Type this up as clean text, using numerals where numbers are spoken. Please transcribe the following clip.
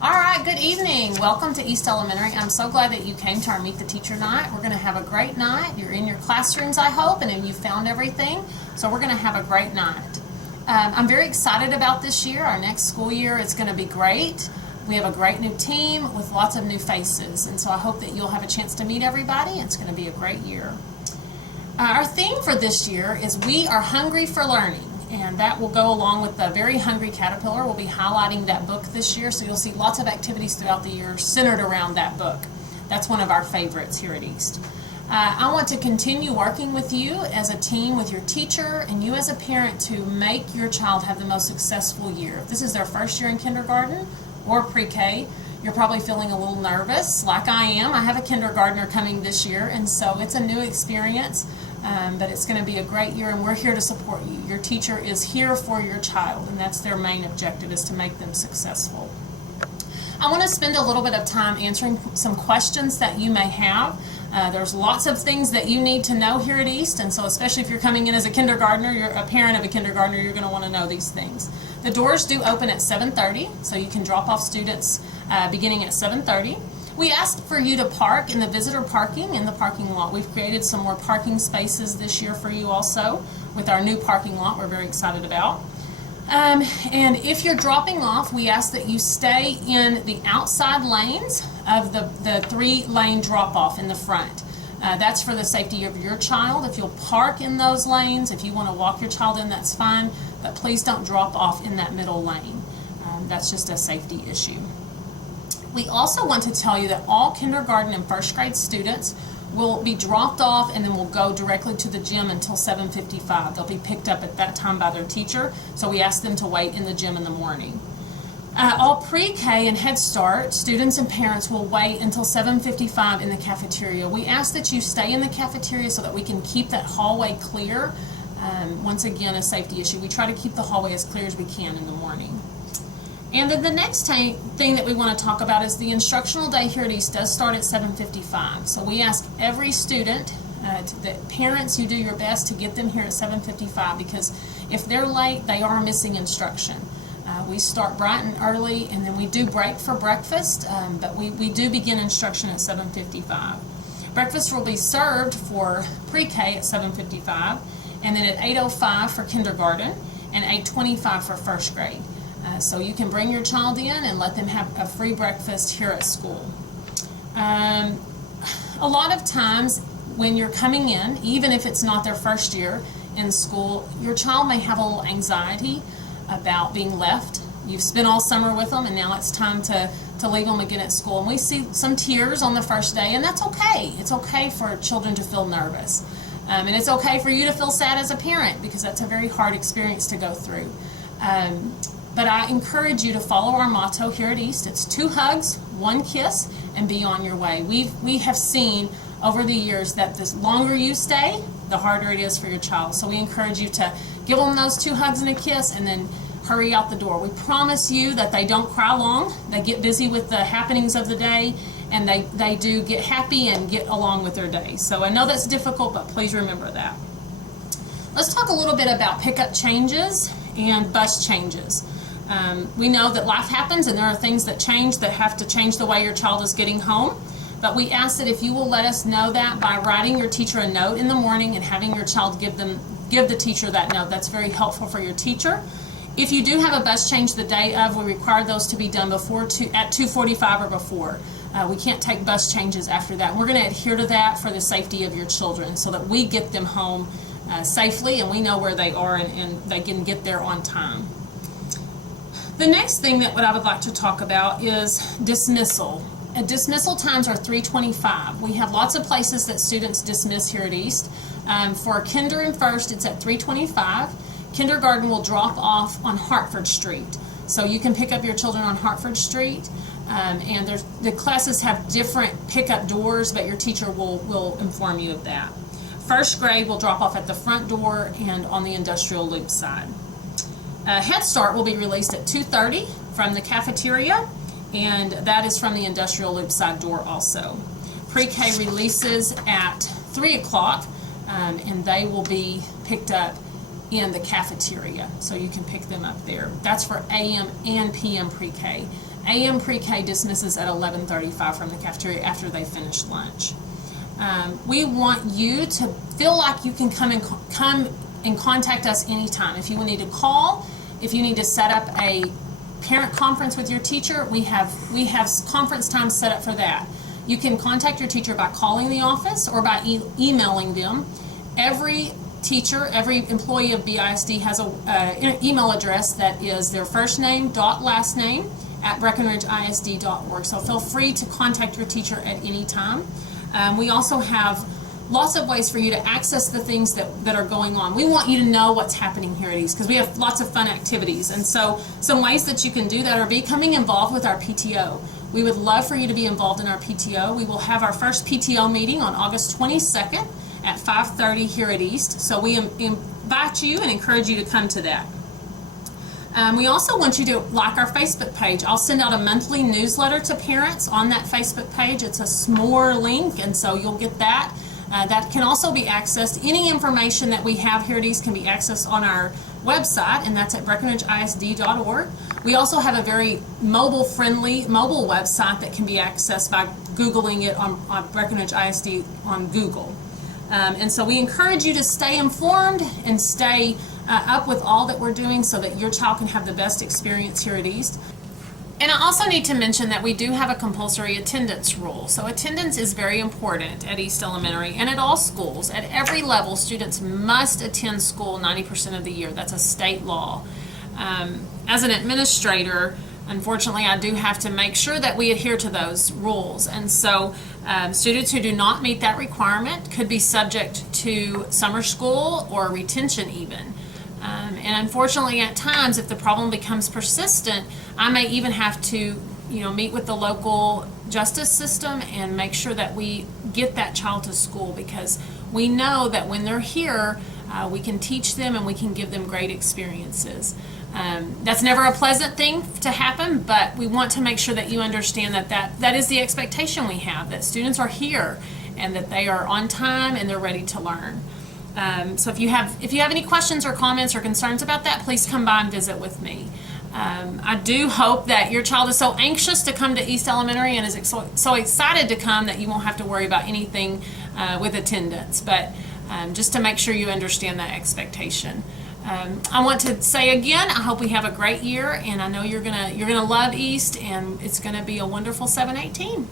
All right, good evening. Welcome to East Elementary. I'm so glad that you came to our Meet the Teacher night. We're going to have a great night. You're in your classrooms, I hope, and you found everything. So we're going to have a great night. I'm very excited about this year. Our next school year is going to be great. We have a great new team with lots of new faces, and so I hope that you'll have a chance to meet everybody. It's going to be a great year. Our theme for this year is We Are Hungry for Learning. And that will go along with the Very Hungry Caterpillar. We'll be highlighting that book this year, so you'll see lots of activities throughout the year centered around that book. That's one of our favorites here at East. I want to continue working with you as a team, with your teacher, and you as a parent to make your child have the most successful year. If this is their first year in kindergarten or pre-K, you're probably feeling a little nervous, like I am. I have a kindergartner coming this year, and so it's a new experience. But it's going to be a great year, and we're here to support you. Your teacher is here for your child, and that's their main objective, is to make them successful. I want to spend a little bit of time answering some questions that you may have. There's lots of things that you need to know here at East, and so especially if you're coming in as a kindergartner, you're a parent of a kindergartner, you're going to want to know these things. The doors do open at 7:30, so you can drop off students beginning at 7:30. We asked for you to park in the visitor parking in the parking lot. We've created some more parking spaces this year for you also with our new parking lot we're very excited about. And if you're dropping off, we ask that you stay in the outside lanes of the 3-lane drop-off in the front. That's for the safety of your child. If you'll park in those lanes, if you want to walk your child in, that's fine, but please don't drop off in that middle lane. That's just a safety issue. We also want to tell you that all kindergarten and first grade students will be dropped off and then will go directly to the gym until 7:55. They'll be picked up at that time by their teacher, so we ask them to wait in the gym in the morning. All pre-K and Head Start students and parents will wait until 7:55 in the cafeteria. We ask that you stay in the cafeteria so that we can keep that hallway clear. Once again, a safety issue. We try to keep the hallway as clear as we can in the morning. And then the next thing that we want to talk about is the instructional day here at East does start at 7:55. So we ask every student, the parents, you do your best to get them here at 7:55, because if they're late, they are missing instruction. We start bright and early, and then we do break for breakfast, but we do begin instruction at 7:55. Breakfast will be served for pre-K at 7:55, and then at 8:05 for kindergarten, and 8:25 for first grade. So you can bring your child in and let them have a free breakfast here at school. A lot of times when you're coming in, even if it's not their first year in school, your child may have a little anxiety about being left. You've spent all summer with them, and now it's time to leave them again at school. And we see some tears on the first day, and that's okay. It's okay for children to feel nervous. And it's okay for you to feel sad as a parent, because that's a very hard experience to go through. But I encourage you to follow our motto here at East. It's 2 hugs, 1 kiss, and be on your way. We have seen over the years that the longer you stay, the harder it is for your child. So we encourage you to give them those 2 hugs and a kiss, and then hurry out the door. We promise you that they don't cry long. They get busy with the happenings of the day, and they do get happy and get along with their day. So I know that's difficult, but please remember that. Let's talk a little bit about pickup changes and bus changes. We know that life happens, and there are things that have to change the way your child is getting home. But we ask that if you will let us know that by writing your teacher a note in the morning and having your child give the teacher that note. That's very helpful for your teacher. If you do have a bus change the day of, we require those to be done at 2:45 or before. We can't take bus changes after that. We're going to adhere to that for the safety of your children, so that we get them home safely, and we know where they are, and they can get there on time. The next thing that I would like to talk about is dismissal. Dismissal times are 3:25. We have lots of places that students dismiss here at East. For kinder and first, it's at 3:25. Kindergarten will drop off on Hartford Street. So you can pick up your children on Hartford Street. And the classes have different pickup doors, but your teacher will inform you of that. First grade will drop off at the front door and on the industrial loop side. Head Start will be released at 2:30 from the cafeteria, and that is from the industrial loop side door also. Pre-K releases at 3 o'clock, and they will be picked up in the cafeteria, so you can pick them up there. That's for AM and PM pre-K. AM pre-K dismisses at 11:35 from the cafeteria after they finish lunch. We want you to feel like you can come and contact us anytime. If you need to call, if you need to set up a parent conference with your teacher, we have conference times set up for that. You can contact your teacher by calling the office or by emailing them. Every teacher, every employee of BISD has an email address that is their first name dot last name at breckenridgeisd.org. So feel free to contact your teacher at any time. We also have lots of ways for you to access the things that are going on. We want you to know what's happening here at East because we have lots of fun activities. And so some ways that you can do that are becoming involved with our PTO. We would love for you to be involved in our PTO. We will have our first PTO meeting on August 22nd at 5:30 here at East. So we invite you and encourage you to come to that. We also want you to like our Facebook page. I'll send out a monthly newsletter to parents on that Facebook page. It's a SMORE link, and so you'll get that. That can also be accessed. Any information that we have here at East can be accessed on our website, and that's at breckenridgeisd.org. We also have a very mobile-friendly mobile website that can be accessed by Googling it on Breckenridge ISD on Google. And so we encourage you to stay informed and stay up with all that we're doing so that your child can have the best experience here at East. And I also need to mention that we do have a compulsory attendance rule. So attendance is very important at East Elementary and at all schools. At every level, students must attend school 90% of the year. That's a state law. As an administrator, unfortunately, I do have to make sure that we adhere to those rules. And so students who do not meet that requirement could be subject to summer school or retention even. And unfortunately, at times, if the problem becomes persistent, I may even have to, meet with the local justice system and make sure that we get that child to school, because we know that when they're here, we can teach them and we can give them great experiences. That's never a pleasant thing to happen, but we want to make sure that you understand that is the expectation we have, that students are here and that they are on time and they're ready to learn. So if you have any questions or comments or concerns about that, please come by and visit with me. I do hope that your child is so anxious to come to East Elementary and is so excited to come that you won't have to worry about anything with attendance, but just to make sure you understand that expectation. I want to say again, I hope we have a great year, and I know you're gonna love East, and it's gonna be a wonderful 7-8 team.